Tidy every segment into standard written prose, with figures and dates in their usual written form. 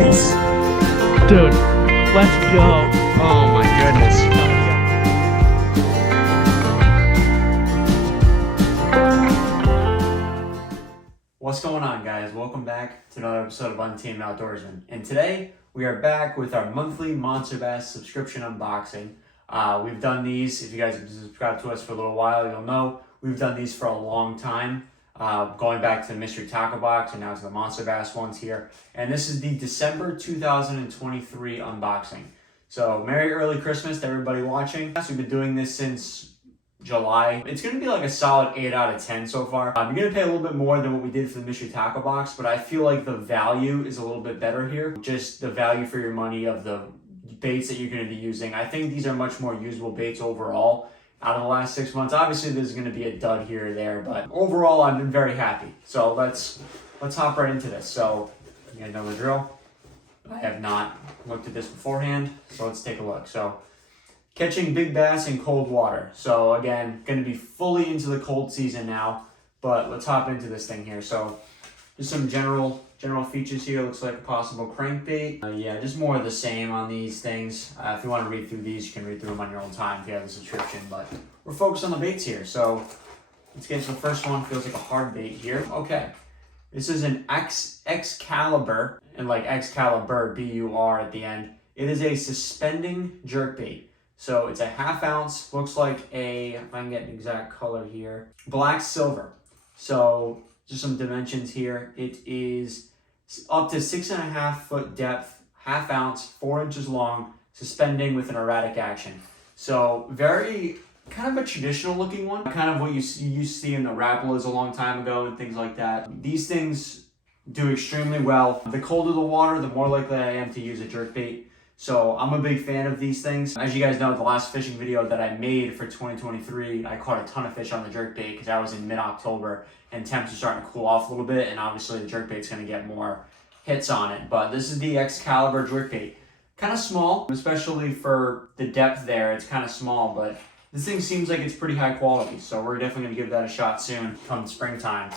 Nice. Dude, let's go. Oh my goodness. What's going on, guys? Welcome back to another episode of Untamed Outdoorsmen. And today we are back with our monthly MonsterBass subscription unboxing. We've done these. If you guys have subscribed to us for a little while, you'll know we've done these for a long time. Going back to the mystery tackle box and now to the MonsterBass ones here. And this is the December 2023 unboxing. So Merry Early Christmas to everybody watching. We've been doing this since July. It's going to be like a solid 8 out of 10 so far. You're going to pay a little bit more than what we did for the mystery tackle box, but I feel like the value is a little bit better here. Just the value for your money of the baits that you're going to be using. I think these are much more usable baits overall. Out of the last 6 months, obviously there's going to be a dud here or there, but overall I've been very happy. So let's hop right into this. So you guys know the drill. I have not looked at this beforehand, so let's take a look. So catching big bass in cold water. So again, going to be fully into the cold season now, but let's hop into this thing here. So just some general features here. Looks like a possible crankbait. Yeah, just more of the same on these things. If you want to read through these, you can read through them on your own time if you have a subscription, but we're focused on the baits here. So let's get to the first one. Feels like a hard bait here. Okay, this is an Excalibur, and like Excalibur, B-U-R at the end. It is a suspending jerkbait. So it's a 1/2 ounce, looks like a, if I can get an exact color here, black silver. So just some dimensions here. It is up to 6.5 foot depth, 1/2 ounce, 4 inches long, suspending with an erratic action. So very kind of a traditional looking one, kind of what you see in the Rapalas a long time ago and things like that. These things do extremely well. The colder the water, the more likely I am to use a jerkbait. So I'm a big fan of these things. As you guys know, the last fishing video that I made for 2023, I caught a ton of fish on the jerkbait because I was in mid-October and temps are starting to cool off a little bit, and obviously the jerkbait's going to get more hits on it. But this is the Excalibur jerkbait. Kind of small, especially for the depth there. It's kind of small, but this thing seems like it's pretty high quality. So we're definitely going to give that a shot soon come springtime.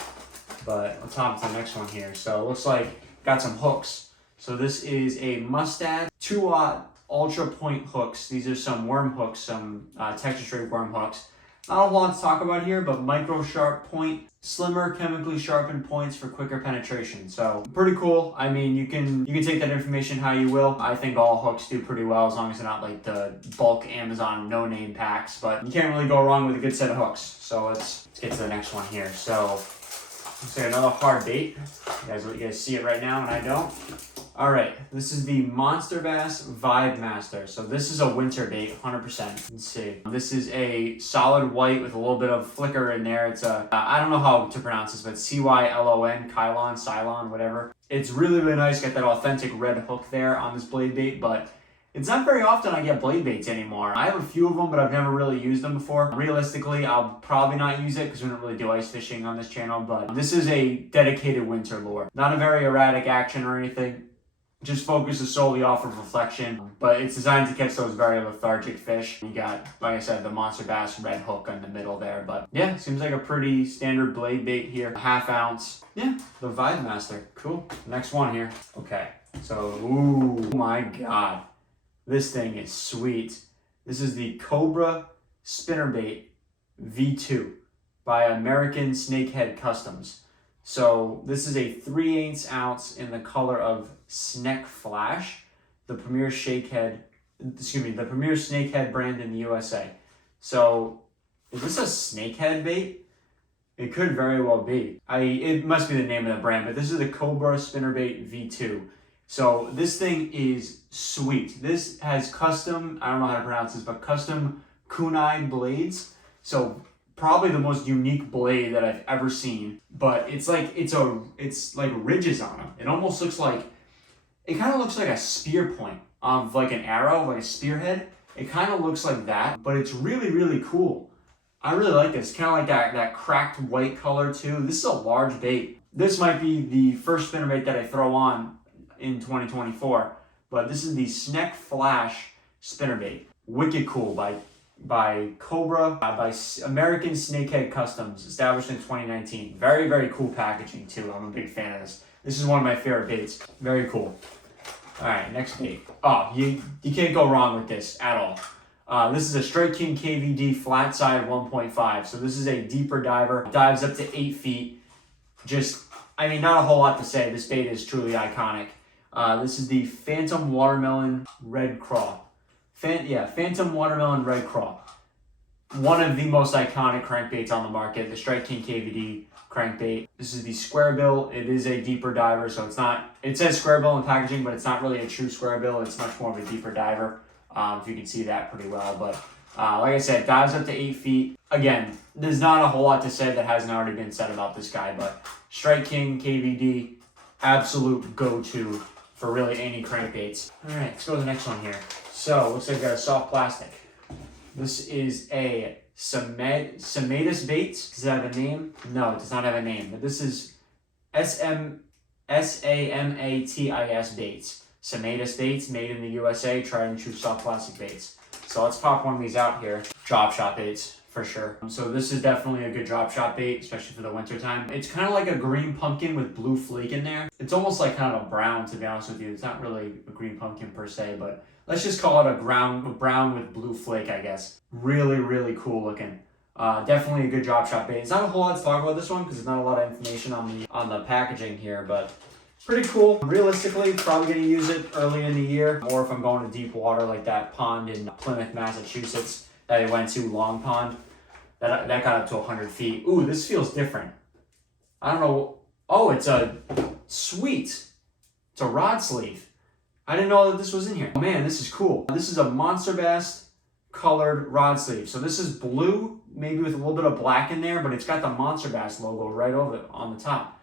But let's hop to the next one here. So it looks like got some hooks. So this is a Mustad 2-aught Ultra Point hooks. These are some worm hooks, some Texas Ray worm hooks. Not a lot to talk about here, but micro sharp point, slimmer chemically sharpened points for quicker penetration. So pretty cool. I mean, you can take that information how you will. I think all hooks do pretty well as long as they're not like the bulk Amazon no-name packs, but you can't really go wrong with a good set of hooks. So let's get to the next one here. So let's say another hard bait. You guys see it right now and I don't. All right, this is the MonsterBass Vibe Master. So this is a winter bait, 100%. Let's see. This is a solid white with a little bit of flicker in there. It's a, I don't know how to pronounce this, but C-Y-L-O-N, Cylon, whatever. It's really, really nice. Got that authentic red hook there on this blade bait, but it's not very often I get blade baits anymore. I have a few of them, but I've never really used them before. Realistically, I'll probably not use it because we don't really do ice fishing on this channel, but this is a dedicated winter lure. Not a very erratic action or anything. Just focuses solely off of reflection, but it's designed to catch those very lethargic fish. You got, like I said, the MonsterBass red hook in the middle there, but yeah, seems like a pretty standard blade bait here. 1/2 ounce. Yeah, the Vibe Master. Cool. Next one here. Okay, so, ooh, my God. This thing is sweet. This is the Cobra Spinnerbait V2 by American Snakehead Customs. So this is a 3/8 ounce in the color of Sneck Flash, the premier snakehead brand in the USA. So is this a snakehead bait? It could very well be. It must be the name of the brand, but this is the Cobra Spinnerbait V2. So this thing is sweet. This has custom, I don't know how to pronounce this, but custom kunai blades. So probably the most unique blade that I've ever seen, but it's like ridges on them. It almost looks like, it kind of looks like a spear point of like an arrow, like a spearhead. It kind of looks like that, but it's really, really cool. I really like this. Kind of like that cracked white color too. This is a large bait. This might be the first spinnerbait that I throw on in 2024, but this is the Sneck Flash spinnerbait. Wicked cool by Cobra, by American Snakehead Customs, established in 2019. Very, very cool packaging too. I'm a big fan of this. This is one of my favorite baits. Very cool. All right, next bait. Oh, you can't go wrong with this at all. This is a Strike King KVD flat side 1.5. So this is a deeper diver. Dives up to 8 feet. Just, I mean, not a whole lot to say. This bait is truly iconic. This is the Phantom Watermelon Red Craw. Phantom Watermelon Red Craw. One of the most iconic crankbaits on the market, the Strike King KVD crankbait. This is the square bill. It is a deeper diver, so it's not, it says square bill in packaging, but it's not really a true square bill. It's much more of a deeper diver, if you can see that pretty well. But like I said, dives up to 8 feet. Again, there's not a whole lot to say that hasn't already been said about this guy, but Strike King KVD, absolute go-to for really any crankbaits. All right, let's go to the next one here. So, looks like we got a soft plastic. This is a Samatis bait. Does it have a name? No, it does not have a name. But this is Samatis baits. Samatis baits, made in the USA, tried and true soft plastic baits. So let's pop one of these out here. Drop shot baits, for sure. So this is definitely a good drop shot bait, especially for the winter time. It's kind of like a green pumpkin with blue flake in there. It's almost like kind of a brown, to be honest with you. It's not really a green pumpkin per se, but let's just call it a brown with blue flake, I guess. Really, really cool looking. Definitely a good drop shot bait. It's not a whole lot to talk about this one because there's not a lot of information on the packaging here, but pretty cool. Realistically, probably gonna use it early in the year, or if I'm going to deep water like that pond in Plymouth, Massachusetts that I went to, Long Pond. That got up to 100 feet. Ooh, this feels different. I don't know. Oh, it's a sweet. It's a rod sleeve. I didn't know that this was in here. Oh man, this is cool. This is a MonsterBass colored rod sleeve. So this is blue, maybe with a little bit of black in there, but it's got the MonsterBass logo right over on the top.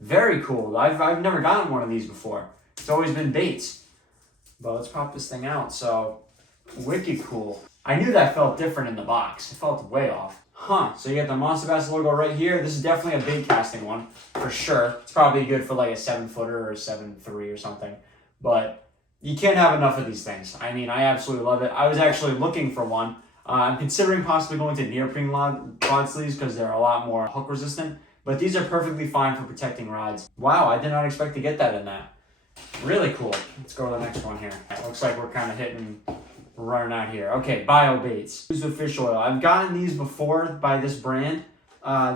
Very cool. I've never gotten one of these before. It's always been baits. But let's pop this thing out. So, wicked cool. I knew that felt different in the box. It felt way off. So you got the MonsterBass logo right here. This is definitely a bait casting one, for sure. It's probably good for like a 7-footer or 7.3 or something. But you can't have enough of these things. I mean, I absolutely love it. I was actually looking for one. I'm considering possibly going to neoprene rod sleeves because they're a lot more hook resistant. But these are perfectly fine for protecting rods. Wow, I did not expect to get that in that. Really cool. Let's go to the next one here. It looks like we're kind of running out here. Okay, bio baits. Use with fish oil. I've gotten these before by this brand.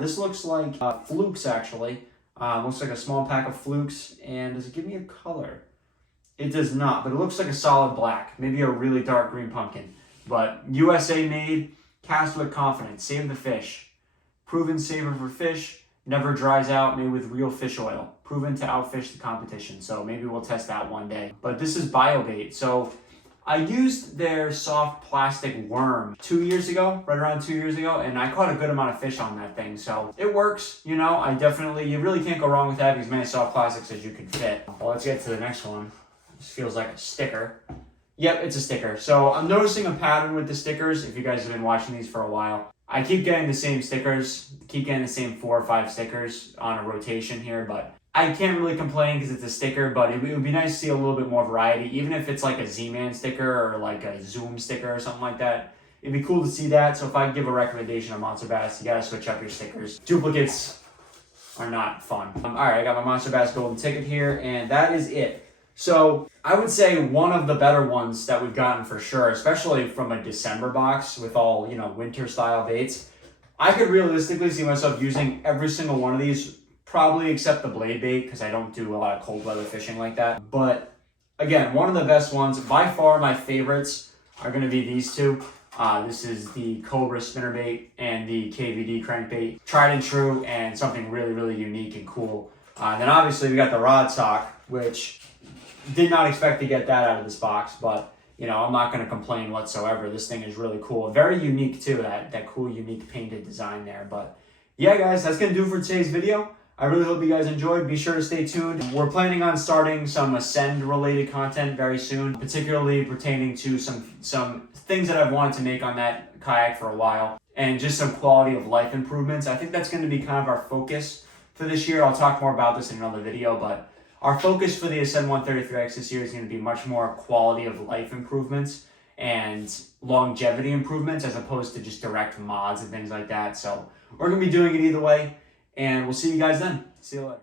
This looks like Flukes, actually. Looks like a small pack of Flukes. And does it give me a color? It does not, but it looks like a solid black. Maybe a really dark green pumpkin. But USA made, cast with confidence. Save the fish. Proven saver for fish. Never dries out, made with real fish oil. Proven to outfish the competition. So maybe we'll test that one day. But this is BioBait. So I used their soft plastic worm 2 years ago, right around 2 years ago, and I caught a good amount of fish on that thing. So it works, you know. You really can't go wrong with having as many soft plastics as you can fit. Well, let's get to the next one. This feels like a sticker. Yep, it's a sticker. So I'm noticing a pattern with the stickers, if you guys have been watching these for a while. I keep getting the same stickers, keep getting the same 4 or 5 stickers on a rotation here, but I can't really complain because it's a sticker, but it would be nice to see a little bit more variety, even if it's like a Z-Man sticker or like a Zoom sticker or something like that. It'd be cool to see that, so if I give a recommendation on MonsterBass, you gotta switch up your stickers. Duplicates are not fun. Alright, I got my MonsterBass golden ticket here, and that is it. So I would say one of the better ones that we've gotten for sure, especially from a December box with all, you know, winter style baits. I could realistically see myself using every single one of these, probably except the blade bait because I don't do a lot of cold weather fishing like that. But again, one of the best ones, by far my favorites are going to be these two. This is the Cobra spinnerbait and the KVD crankbait. Tried and true and something really, really unique and cool. Then obviously we got the rod sock, which did not expect to get that out of this box, but you know, I'm not going to complain whatsoever. This thing is really cool. Very unique too, that cool, unique painted design there. But yeah, guys, that's going to do it for today's video. I really hope you guys enjoyed. Be sure to stay tuned. We're planning on starting some Ascend related content very soon, particularly pertaining to some things that I've wanted to make on that kayak for a while, and just some quality of life improvements. I think that's going to be kind of our focus for this year. I'll talk more about this in another video, but our focus for the Ascend 133X this year is going to be much more quality of life improvements and longevity improvements as opposed to just direct mods and things like that. So we're going to be doing it either way, and we'll see you guys then. See you later.